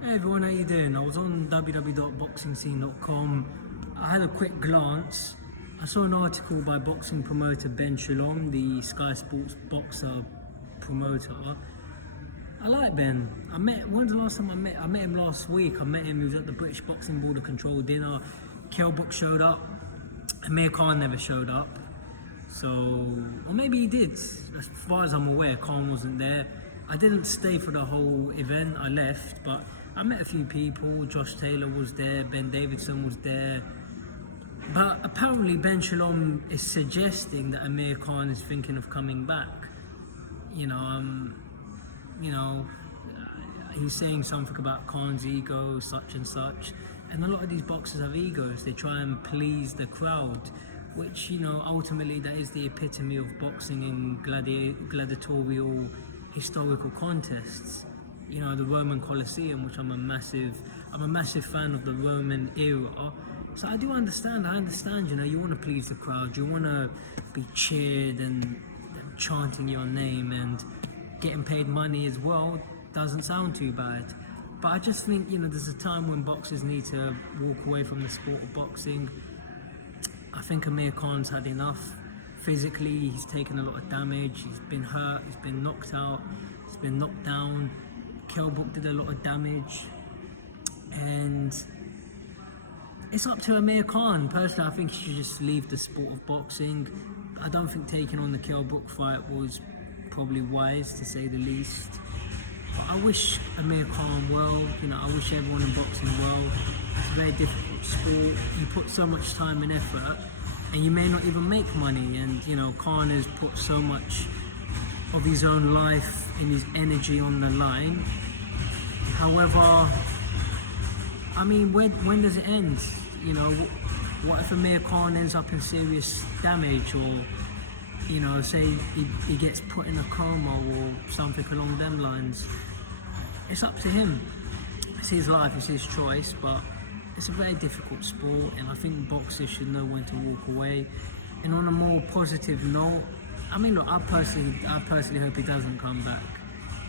Hey everyone, how you doing? I was on www.boxingscene.com. I had a quick glance. I saw an article by boxing promoter Ben Shalom, the Sky Sports boxer promoter. I like Ben. When's the last time I met? I met him last week. I met him. He was at the British Boxing Border Control dinner. Kell Brook showed up. Amir Khan never showed up. So, or maybe he did. As far as I'm aware, Khan wasn't there. I didn't stay for the whole event. I left, but I met a few people. Josh Taylor was there. Ben Davidson was there. But apparently, Ben Shalom is suggesting that Amir Khan is thinking of coming back. You know, he's saying something about Khan's ego, such and such. And a lot of these boxers have egos. They try and please the crowd, which, ultimately that is the epitome of boxing in gladiatorial historical contests. The Roman Colosseum, which I'm a massive fan of the Roman era. So I understand, you want to please the crowd, you want to be cheered and them chanting your name, and getting paid money as well doesn't sound too bad. But I just think, there's a time when boxers need to walk away from the sport of boxing. I think Amir Khan's had enough. Physically, he's taken a lot of damage. He's been hurt, he's been knocked out, he's been knocked down. Kell Brook did a lot of damage. And it's up to Amir Khan. Personally, I think he should just leave the sport of boxing. I don't think taking on the Kell Brook fight was probably wise, to say the least. But I wish Amir Khan well. I wish everyone in boxing well. It's a very difficult sport. You put so much time and effort, and you may not even make money. And Khan has put so much of his own life and his energy on the line. However, when does it end? What if Amir Khan ends up in serious damage, or say he gets put in a coma or something along them lines? It's up to him. It's his life, it's his choice, but it's a very difficult sport, and I think boxers should know when to walk away. And on a more positive note, look, I personally hope he doesn't come back.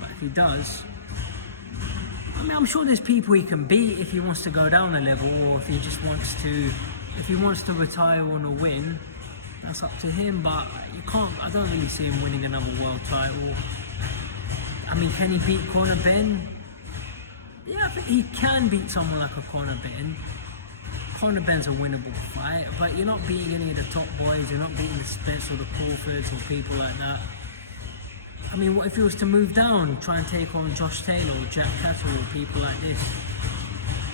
But if he does, I'm sure there's people he can beat if he wants to go down a level, or if he wants to retire on a win. That's up to him, but I don't really see him winning another world title. Can he beat Conor Ben? Yeah, I think he can beat someone like a Conor Ben. Conor Ben's a winnable fight, but you're not beating any of the top boys, you're not beating the Spence or the Crawfords or people like that. What if he was to move down, try and take on Josh Taylor or Jack Catterall or people like this?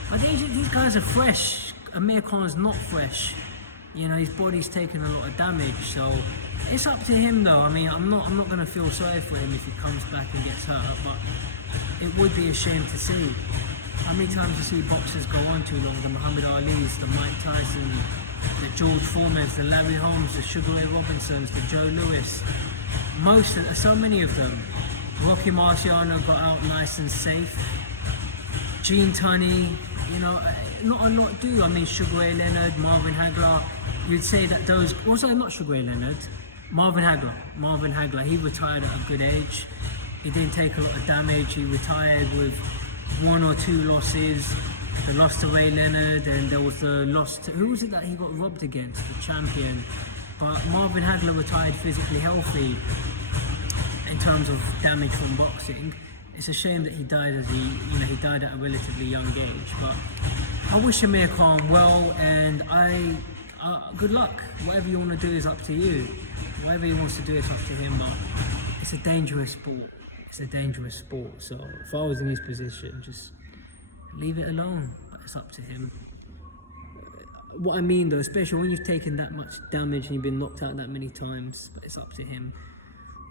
But these guys are fresh. Amir Khan's not fresh. His body's taken a lot of damage, so it's up to him though. I'm not going to feel sorry for him if he comes back and gets hurt, but it would be a shame to see. How many times you see boxers go on too long? The Muhammad Ali's, the Mike Tyson, the George Foremans, the Larry Holmes, the Sugar Ray Robinsons, the Joe Louis. So many of them. Rocky Marciano got out nice and safe. Gene Tunney, not a lot do. Sugar Ray Leonard, Marvin Hagler. You'd say that those, also not Sugar Ray Leonard, Marvin Hagler, he retired at a good age. He didn't take a lot of damage. He retired with 1 or 2 losses. The loss to Ray Leonard, and there was the loss to, who was it that he got robbed against? The champion. But Marvin Hagler retired physically healthy in terms of damage from boxing. It's a shame that he died he died at a relatively young age. But I wish Amir Khan well, and good luck. Whatever you want to do is up to you. Whatever he wants to do is up to him. But it's a dangerous sport. It's a dangerous sport. So if I was in his position, just leave it alone. But it's up to him. What I mean though, especially when you've taken that much damage and you've been knocked out that many times, but it's up to him.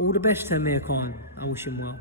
All the best to Amir Khan. I wish him well.